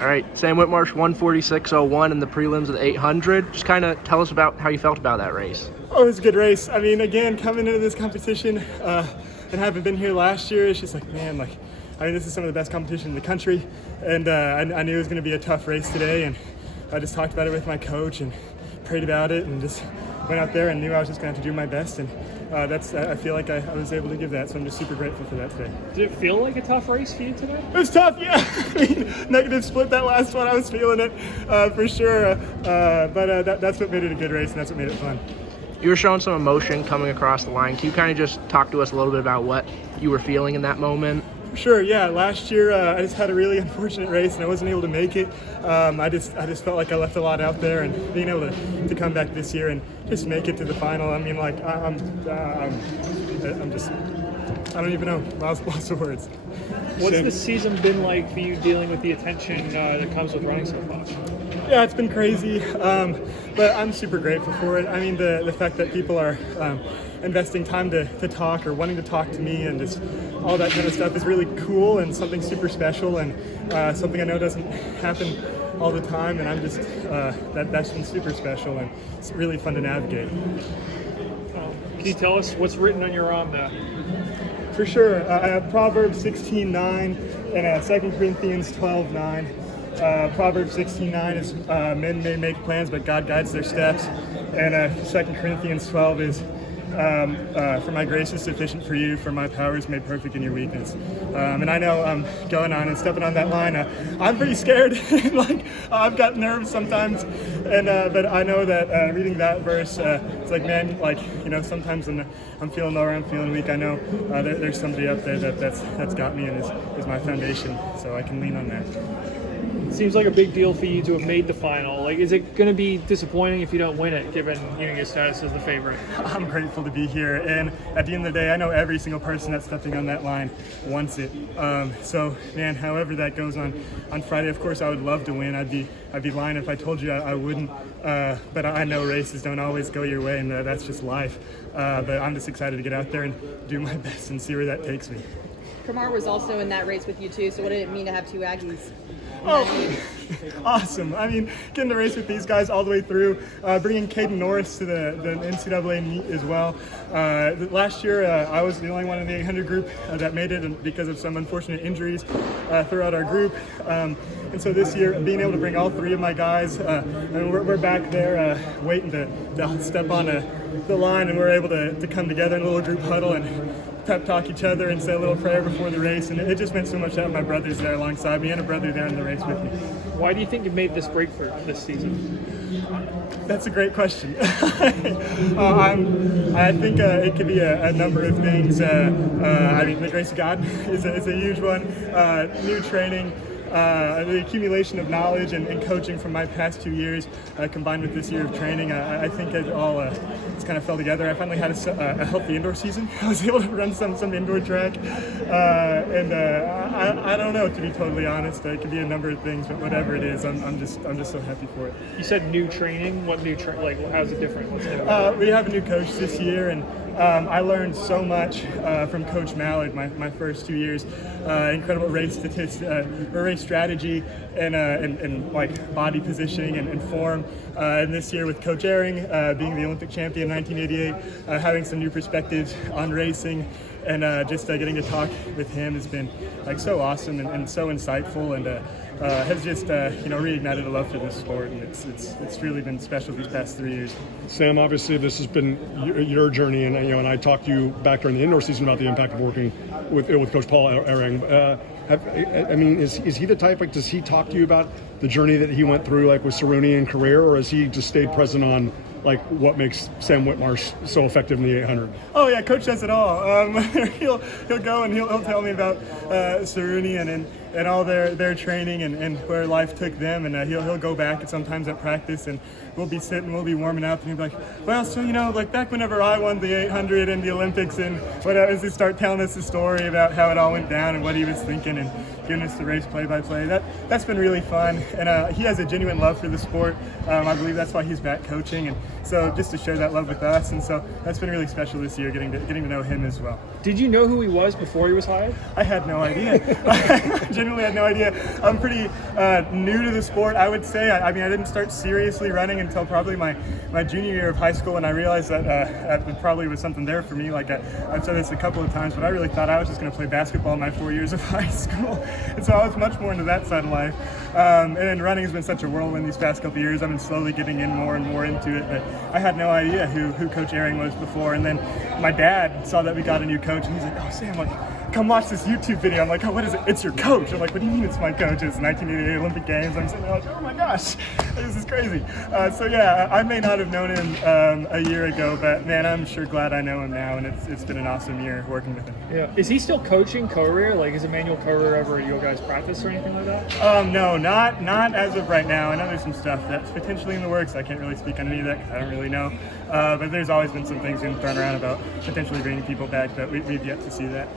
All right, Sam Whitmarsh, 146.01 in the prelims of the 800. Just kind of tell us about how you felt about that race. Oh, it was a good race. I mean, again, coming into this competition and having been here last year, it's just like, man, this is some of the best competition in the country. And I knew it was going to be a tough race today. And I just talked about it with my coach and prayed about it and just went out there and knew I was just going to have to do my best. And I feel like I was able to give that. So I'm just super grateful for that today. Did it feel like a tough race for you today? It was tough, yeah. I mean, negative split that last one. I was feeling it for sure. But that's what made it a good race and that's what made it fun. You were showing some emotion coming across the line. Can you kind of just talk to us a little bit about what you were feeling in that moment? Sure, yeah. Last year, I just had a really unfortunate race and I wasn't able to make it. I just felt like I left a lot out there, and being able to come back this year and just make it to the final. I mean, like I'm just, I don't even know. Lots of words. What's the season been like for you dealing with the attention that comes with running so much? Yeah, it's been crazy, but I'm super grateful for it. I mean, the fact that people are investing time to talk or wanting to talk to me and just all that kind of stuff is really cool and something super special and something I know doesn't happen all the time, and I'm just, that's been super special and it's really fun to navigate. Can you tell us what's written on your arm there? For sure. I have Proverbs 16:9 and 2 Corinthians 12:9. Proverbs 16:9 is men may make plans, but God guides their steps. And 2 Corinthians 12 is for my grace is sufficient for you, for my power is made perfect in your weakness. And I know I'm going on and stepping on that line. I'm pretty scared. I've got nerves sometimes. And but I know that reading that verse, it's like, man, sometimes when I'm feeling low or I'm feeling weak, I know there's somebody up there that's got me and is my foundation, so I can lean on that. It seems like a big deal for you to have made the final. Is it going to be disappointing if you don't win it, given your status as the favorite? I'm grateful to be here, and at the end of the day, I know every single person that's stepping on that line wants it. So, man, however that goes on Friday, of course, I would love to win. I'd be lying if I told you I wouldn't. But I know races don't always go your way, and that's just life. But I'm just excited to get out there and do my best and see where that takes me. Kamar was also in that race with you too, so what did it mean to have two Aggies? Oh, awesome. I mean, getting to race with these guys all the way through, bringing Caden Norris to the NCAA meet as well. Last year, I was the only one in the 800 group that made it because of some unfortunate injuries throughout our group. And so this year, being able to bring all three of my guys, and we're back there waiting to step on the line, and we're able to come together in a little group huddle and pep talk each other and say a little prayer before the race, and it just meant so much to have my brothers there alongside me and a brother there in the race with me. Why do you think you made this breakthrough this season? That's a great question. I think it could be a number of things. I mean, the grace of God is a huge one. New training. The accumulation of knowledge and coaching from my past 2 years combined with this year of training, I think it all it's kind of fell together. I finally had a healthy indoor season. I was able to run some indoor track, and I don't know, to be totally honest. It could be a number of things, but whatever it is, I'm just so happy for it. You said new training. What new how's it different? What's new? We have a new coach this year, and I learned so much from Coach Mallard my first 2 years. Incredible race statistics, race strategy, and like body positioning and form. And this year with Coach Ereng, being the Olympic champion in 1988, having some new perspectives on racing, and just getting to talk with him has been so awesome and so insightful, and has just reignited a love for this sport, and it's really been special these past 3 years. Sam, obviously this has been your journey, and and I talked to you back during the indoor season about the impact of working with Coach Paul Ereng. Is he the type, does he talk to you about the journey that he went through with Cerrone and career, or has he just stayed present on what makes Sam Whitmarsh so effective in the 800? Oh yeah, Coach does it all. He'll go and he'll tell me about Cerrone and all their training and where life took them, and he'll go back and sometimes at practice, and we'll be sitting, we'll be warming up, and he'll be like, well, so back whenever I won the 800 in the Olympics, and as he start telling us the story about how it all went down and what he was thinking, and giving us the race play-by-play. That's been really fun, and he has a genuine love for the sport. I believe that's why he's back coaching, and so just to share that love with us, and so that's been really special this year, getting to know him as well. Did you know who he was before he was hired? I had no idea. genuinely had no idea. I'm pretty new to the sport, I would say. I mean, I didn't start seriously running until probably my junior year of high school, and I realized that that probably was something there for me. Like I've said this a couple of times, but I really thought I was just going to play basketball my 4 years of high school, and so I was much more into that side of life. And then running has been such a whirlwind these past couple of years. I've been slowly getting in more and more into it, but I had no idea who Coach Ereng was before. And then my dad saw that we got a new coach, and he's like, "Oh, Sam, like, come watch this YouTube video." I'm like, "Oh, what is it?" "It's your coach." I'm like, "What do you mean it's my coach?" It's 1988 Olympic Games. I'm sitting there like, "Oh my gosh, this is crazy." So yeah, I may not have known him a year ago, but man, I'm sure glad I know him now, and it's been an awesome year working with him. Yeah. Is he still coaching co-rear? Like, is Emmanuel co-rear over at your guys' practice or anything like that? No, not as of right now. I know there's some stuff that's potentially in the works. I can't really speak on any of that because I don't really know. But there's always been some things being thrown around about potentially bringing people back, but we've yet to see that.